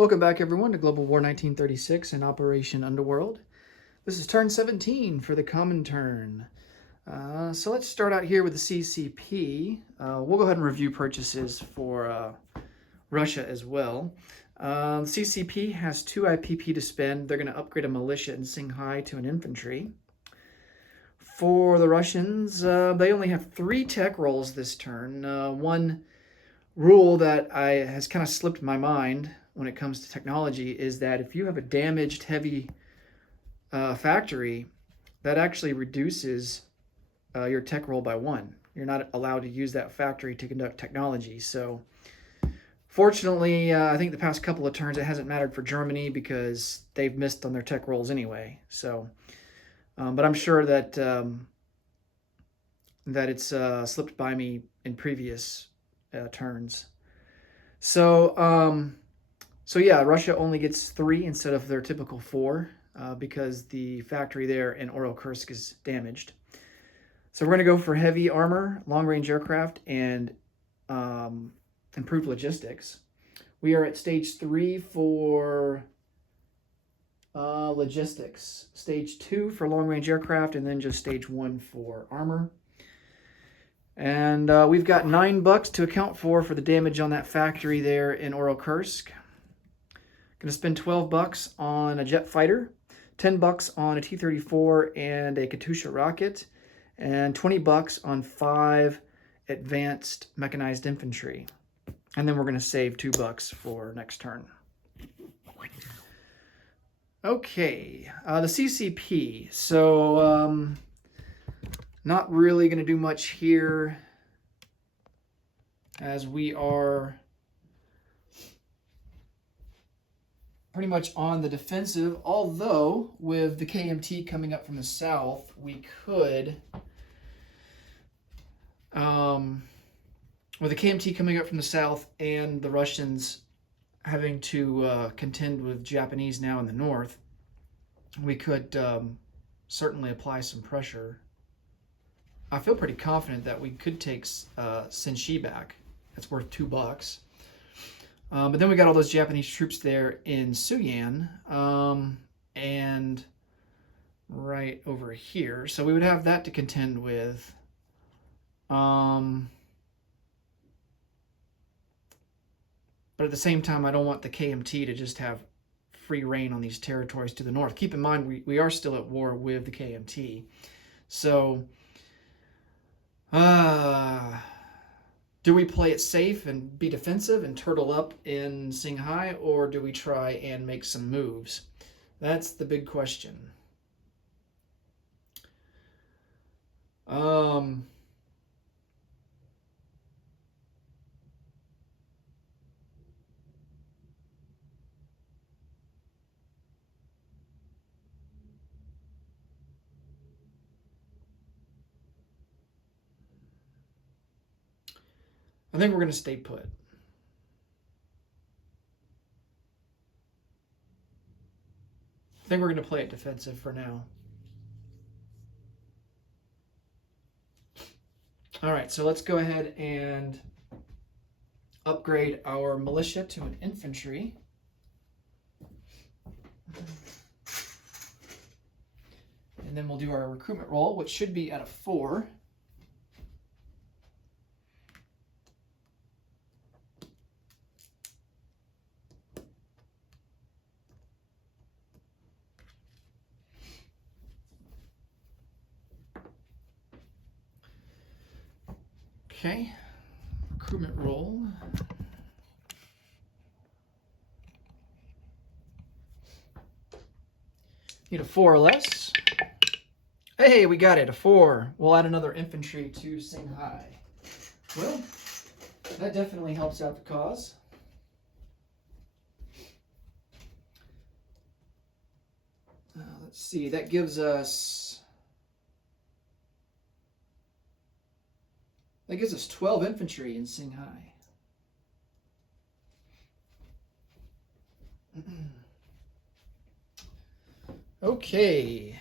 Welcome back, everyone, to Global War 1936 and Operation Underworld. This is turn 17 for the common turn. So let's start out here with the CCP. We'll go ahead and review purchases for Russia as well. The CCP has 2 IPP to spend. They're going to upgrade a militia in Singhai to an infantry. For the Russians, they only have 3 tech rolls this turn. One rule that has kind of slipped my mind when it comes to technology is that if you have a damaged heavy factory, that actually reduces your tech roll by 1. You're not allowed to use that factory to conduct technology. So fortunately, I think the past couple of turns it hasn't mattered for Germany because they've missed on their tech rolls anyway. So, but I'm sure that that it's slipped by me in previous turns. So yeah, Russia only gets 3 instead of their typical 4 because the factory there in Kursk is damaged. So we're going to go for heavy armor, long-range aircraft, and improved logistics. We are at stage 3 for logistics, stage 2 for long-range aircraft, and then just stage 1 for armor. And we've got $9 to account for the damage on that factory there in Kursk. Going to spend $12 on a jet fighter, $10 on a T-34 and a Katyusha rocket, and $20 on 5 advanced mechanized infantry. And then we're going to save $2 for next turn. Okay, the CCP. So not really going to do much here as we are pretty much on the defensive, although with the KMT coming up from the south, we could, with the KMT coming up from the south and the Russians having to contend with Japanese now in the north, we could certainly apply some pressure. I feel pretty confident that we could take Senshi back. That's worth $2. But then we got all those Japanese troops there in Suyan and right over here. So we would have that to contend with. But at the same time, I don't want the KMT to just have free reign on these territories to the north. Keep in mind, we are still at war with the KMT. So do we play it safe and be defensive and turtle up in Singhai, or do we try and make some moves? That's the big question. I think we're going to stay put. I think we're going to play it defensive for now. All right, so let's go ahead and upgrade our militia to an infantry. And then we'll do our recruitment roll, which should be at a 4. Okay, recruitment roll. Need a 4 or less. Hey, we got it, a 4. We'll add another infantry to Singhai. Well, that definitely helps out the cause. Let's see, that gives us 12 infantry in Singhai. Okay.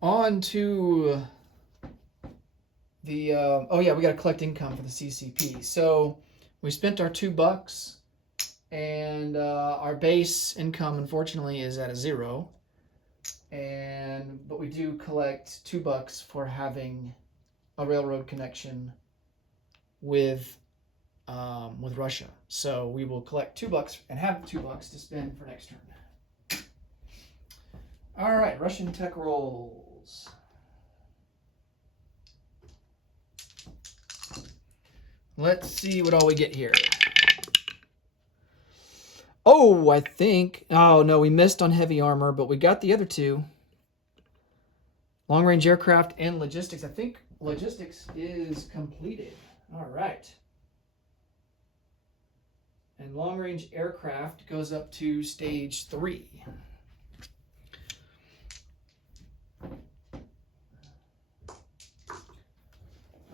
On to oh yeah, we got to collect income for the CCP. So we spent our $2, and our base income, unfortunately, is at a 0. But we do collect $2 for having a railroad connection with Russia. So we will collect $2 and have $2 to spend for next turn. All right, Russian tech rolls. Let's see what all we get here. Oh, I think. Oh, no, we missed on heavy armor, but we got the other two. Long-range aircraft and logistics. I think logistics is completed. All right. And long-range aircraft goes up to stage 3.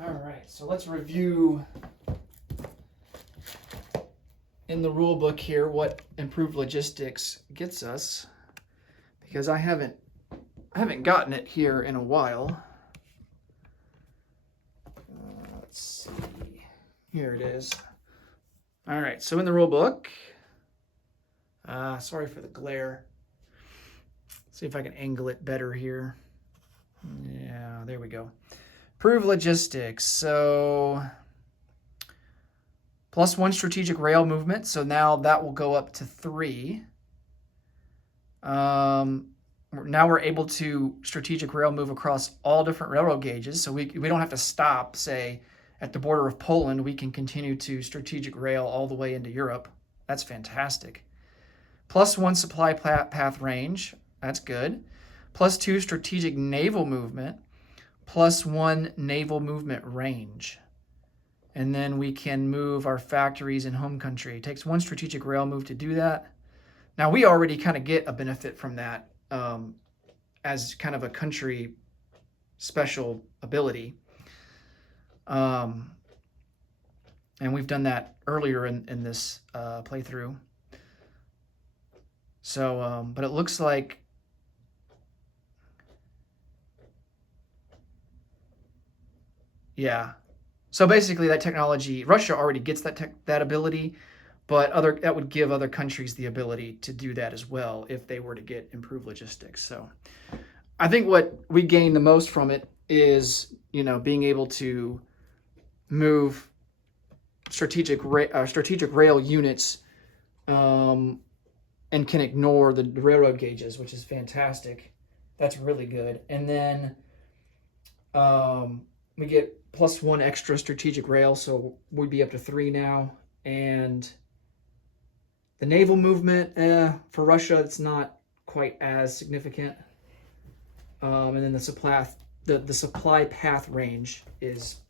All right, so let's review in the rule book here what improved logistics gets us, because I haven't gotten it here in a while. Let's see. Here it is. All right, so in the rule book, sorry for the glare. See if I can angle it better here. Yeah, there we go. Improve logistics. So +1 strategic rail movement. So now that will go up to 3. Now we're able to strategic rail move across all different railroad gauges. So we don't have to stop, say, at the border of Poland. We can continue to strategic rail all the way into Europe. That's fantastic. +1 supply path range. That's good. +2 strategic naval movement. +1 naval movement range. And then we can move our factories in home country. It takes 1 strategic rail move to do that. Now, we already kind of get a benefit from that as kind of a country special ability. And we've done that earlier in this playthrough. So, but it looks like yeah. So basically that technology, Russia already gets that ability, but that would give other countries the ability to do that as well if they were to get improved logistics. So I think what we gain the most from it is, being able to move strategic rail units and can ignore the railroad gauges, which is fantastic. That's really good. And then we get +1 extra strategic rail, so we'd be up to 3 now. And the naval movement, for Russia, it's not quite as significant. And then the supply path range is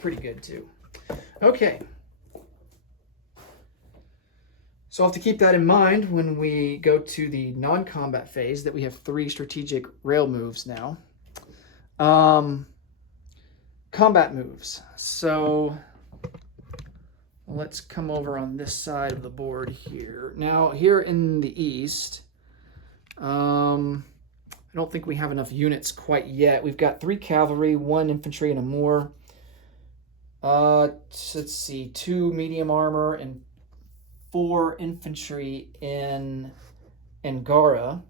pretty good too. Okay. So I'll have to keep that in mind when we go to the non-combat phase, that we have 3 strategic rail moves now. Combat moves. So let's come over on this side of the board here. Now, here in the east, I don't think we have enough units quite yet. We've got 3 cavalry, 1 infantry, and a more. Let's see, 2 medium armor and 4 infantry in Angara.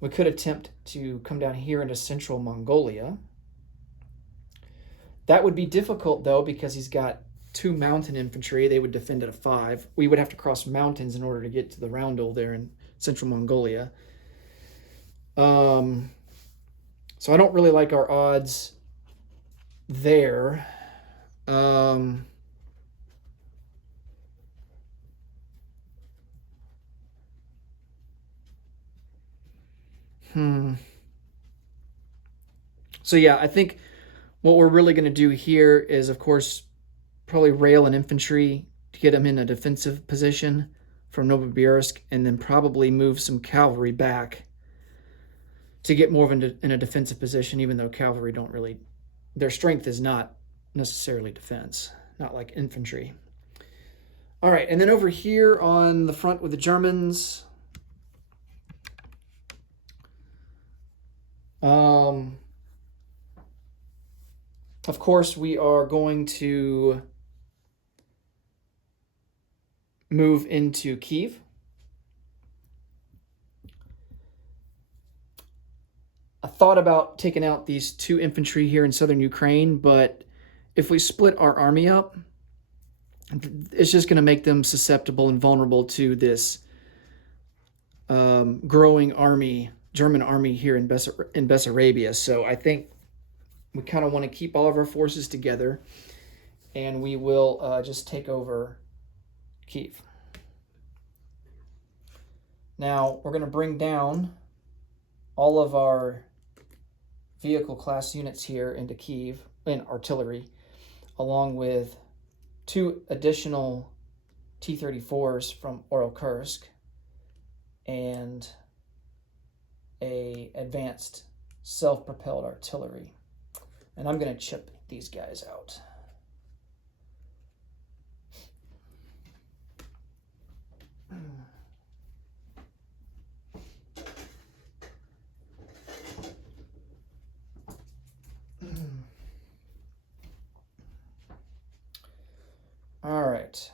We could attempt to come down here into central Mongolia. That would be difficult, though, because he's got 2 mountain infantry. They would defend at a 5. We would have to cross mountains in order to get to the roundel there in central Mongolia. So I don't really like our odds there. So yeah, I think what we're really going to do here is, of course, probably rail and infantry to get them in a defensive position from Novosibirsk, and then probably move some cavalry back to get more of in a defensive position, even though cavalry don't really, their strength is not necessarily defense, not like infantry. All right, and then over here on the front with the Germans, Of course, we are going to move into Kyiv. I thought about taking out these 2 infantry here in southern Ukraine, but if we split our army up, it's just going to make them susceptible and vulnerable to this growing army, German army here in Bessarabia. So I think we kind of want to keep all of our forces together, and we will just take over Kyiv. Now we're going to bring down all of our vehicle class units here into Kyiv in artillery, along with 2 additional T-34s from Kursk and a advanced self-propelled artillery. And I'm going to chip these guys out. All right.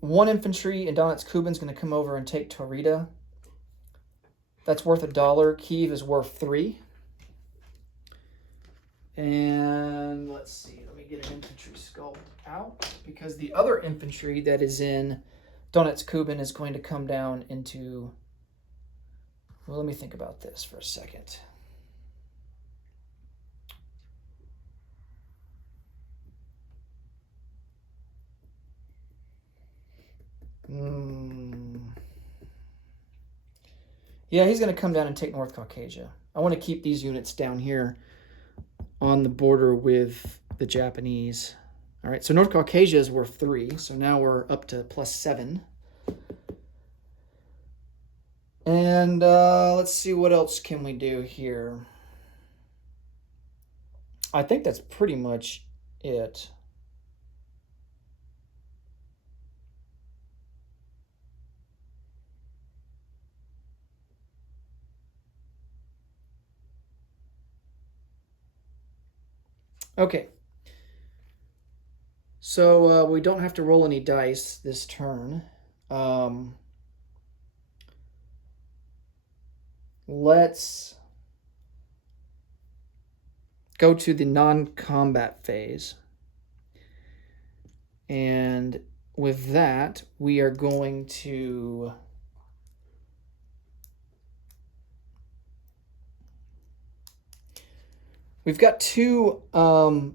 One infantry in Donetsk Kuban is going to come over and take Taurida. That's worth $1. Kyiv is worth 3. And let's see, let me get an infantry sculpt out, because the other infantry that is in Donetsk Kuban is going to come down into, well, let me think about this for a second. Yeah, he's going to come down and take North Caucasia. I want to keep these units down here on the border with the Japanese. All right, so North Caucasia is worth 3, so now we're up to +7. And let's see, what else can we do here? I think that's pretty much it. Okay. So we don't have to roll any dice this turn. Let's go to the non-combat phase. And with that, we are going to we've got two of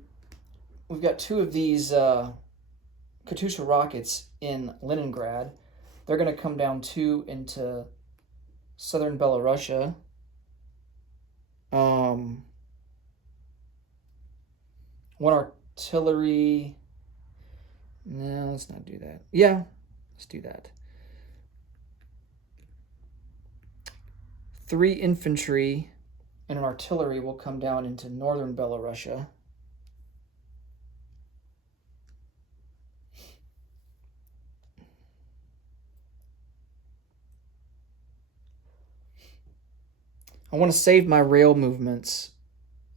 these Katyusha rockets in Leningrad. They're going to come down 2 into southern Belarusia. One artillery. No, let's not do that. Yeah, let's do that. 3 infantry and an artillery will come down into northern Belarusia. I want to save my rail movements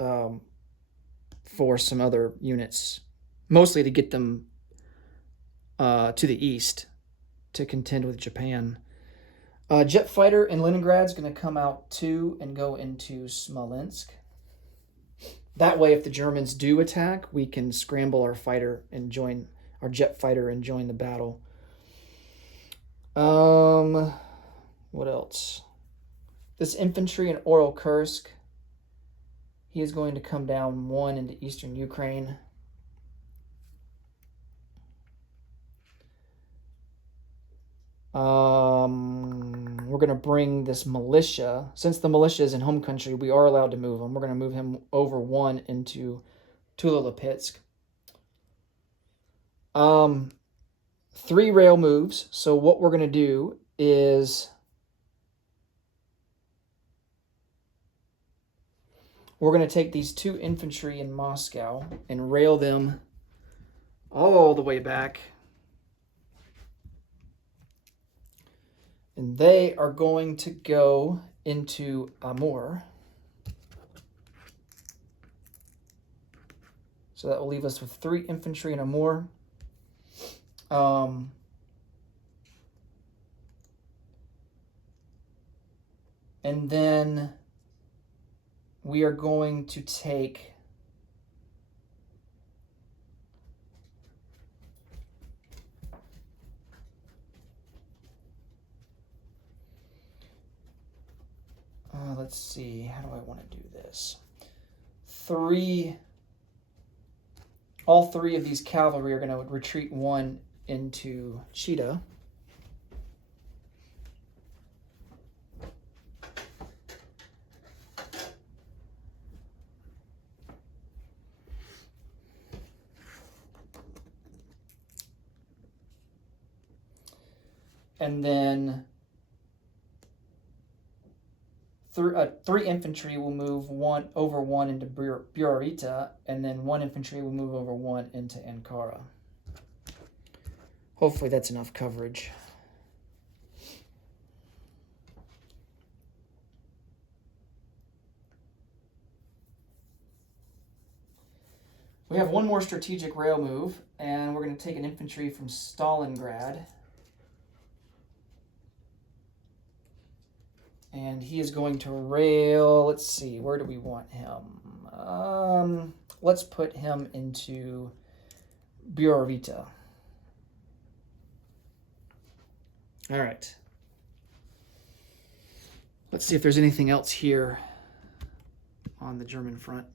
for some other units, mostly to get them to the east to contend with Japan. Jet fighter in Leningrad is going to come out 2 and go into Smolensk. That way, if the Germans do attack, we can scramble our fighter and join our jet fighter and join the battle. What else? This infantry in Kursk, he is going to come down 1 into eastern Ukraine. We're going to bring this militia. Since the militia is in home country, we are allowed to move him. We're going to move him over 1 into Tula-Lipetsk. 3 rail moves. So what we're going to do is we're going to take these 2 infantry in Moscow and rail them all the way back And they are going to go into Amur. So that will leave us with 3 infantry in Amur. And then we are going to take let's see, how do I want to do this? All 3 of these cavalry are going to retreat 1 into Cheetah. And then 3 infantry will move 1 into Burarita, and then 1 infantry will move over 1 into Ankara. Hopefully that's enough coverage. We have 1 more strategic rail move, and we're going to take an infantry from Stalingrad. And he is going to rail, let's see, where do we want him? Let's put him into Burarita. All right. Let's see if there's anything else here on the German front.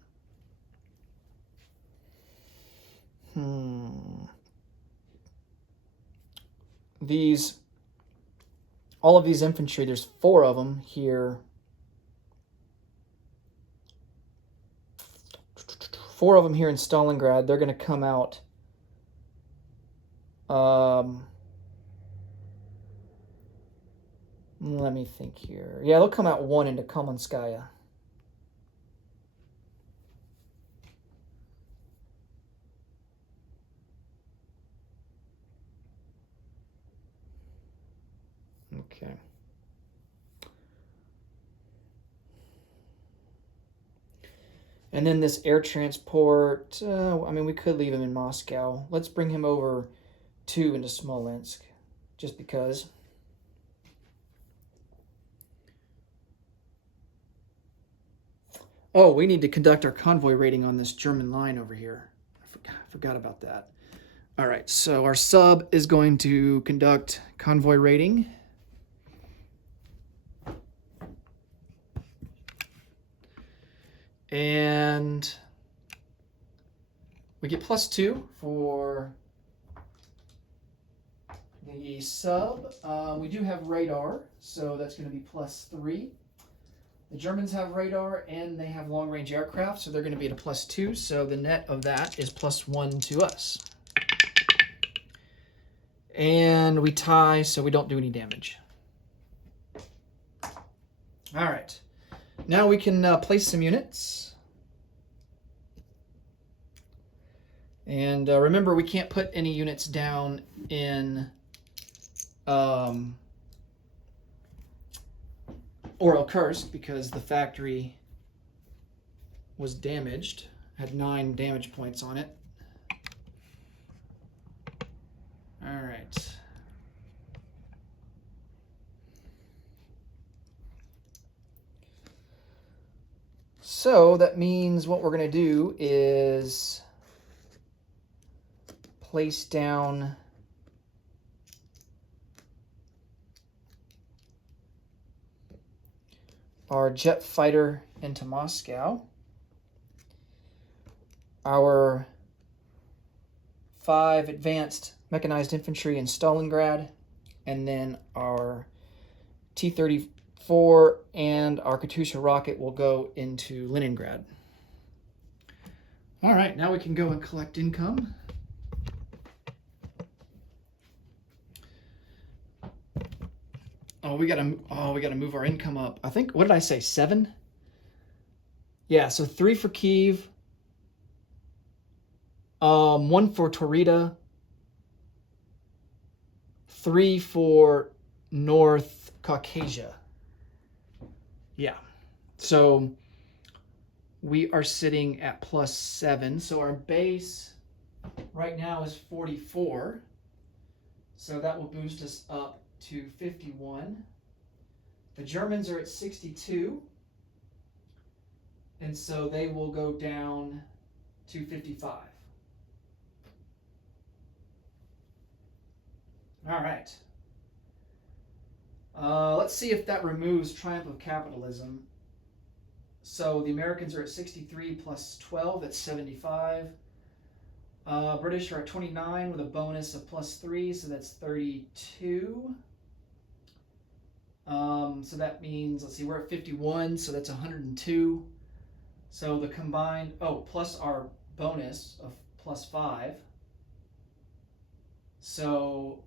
All of these infantry, there's 4 of them here. 4 of them here in Stalingrad. They're going to come out. Let me think here. Yeah, they'll come out 1 into Kamenskaya. Okay. And then this air transport, I mean, we could leave him in Moscow. Let's bring him over 2 into Smolensk, just because. Oh, we need to conduct our convoy raiding on this German line over here. I forgot about that. All right, so our sub is going to conduct convoy raiding. And we get +2 for the sub. We do have radar, so that's going to be +3. The Germans have radar, and they have long-range aircraft, so they're going to be at a +2. So the net of that is +1 to us. And we tie, so we don't do any damage. All right. Now we can place some units. And remember, we can't put any units down in Kursk because the factory was damaged, had 9 damage points on it. All right. So that means what we're going to do is place down our jet fighter into Moscow, our 5 advanced mechanized infantry in Stalingrad, and then our T-34 and our Katyusha rocket will go into Leningrad. All right, now we can go and collect income. We gotta move our income up. I think, what did I say, 7? Yeah, so 3 for Kyiv, 1 for Taurida, 3 for North Caucasia. Yeah. So we are sitting at +7. So our base right now is 44. So that will boost us up to 51. The Germans are at 62. And so they will go down to 55. All right. Let's see if that removes triumph of capitalism. So the Americans are at 63 plus 12, that's 75. British are at 29 with a bonus of +3, so that's 32. So that means, let's see, we're at 51, so that's 102. So the combined, plus our bonus of +5. So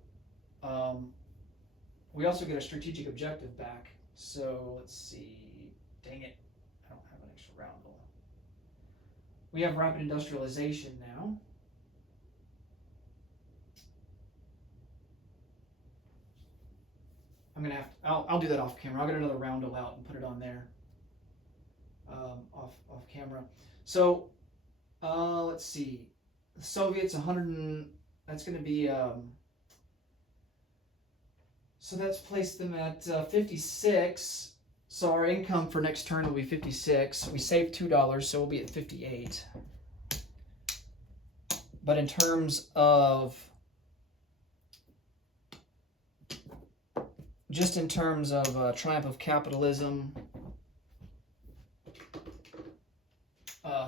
we also get a strategic objective back. So let's see, dang it, I don't have an extra roundel. We have rapid industrialization now. I'm gonna have to, I'll do that off camera. I'll get another roundel out and put it on there. Off camera. So let's see, the Soviets 100 that's going to be so that's placed them at 56. So our income for next turn will be 56. We saved $2, so we'll be at 58. But in terms of triumph of capitalism,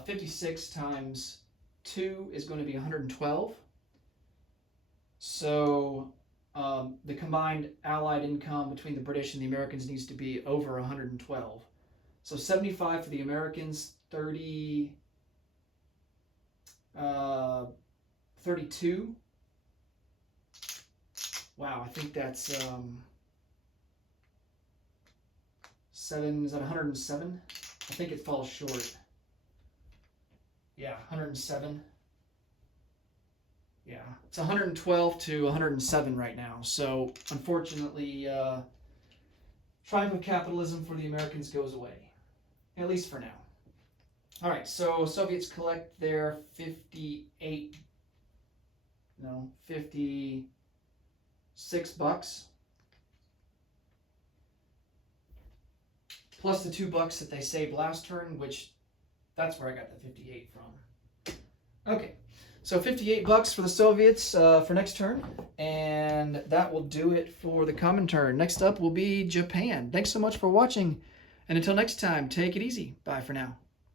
56 times 2 is going to be 112. So the combined Allied income between the British and the Americans needs to be over 112. So 75 for the Americans, 32. Wow, I think that's 7. Is that 107? I think it falls short. Yeah, 107. Yeah, it's 112 to 107 right now. So unfortunately, triumph of capitalism for the Americans goes away, at least for now. All right, so Soviets collect their 56 bucks. Plus the $2 that they saved last turn, which that's where I got the 58 from. Okay, so 58 bucks for the Soviets for next turn, and that will do it for the common turn. Next up will be Japan. Thanks so much for watching, and until next time, take it easy. Bye for now.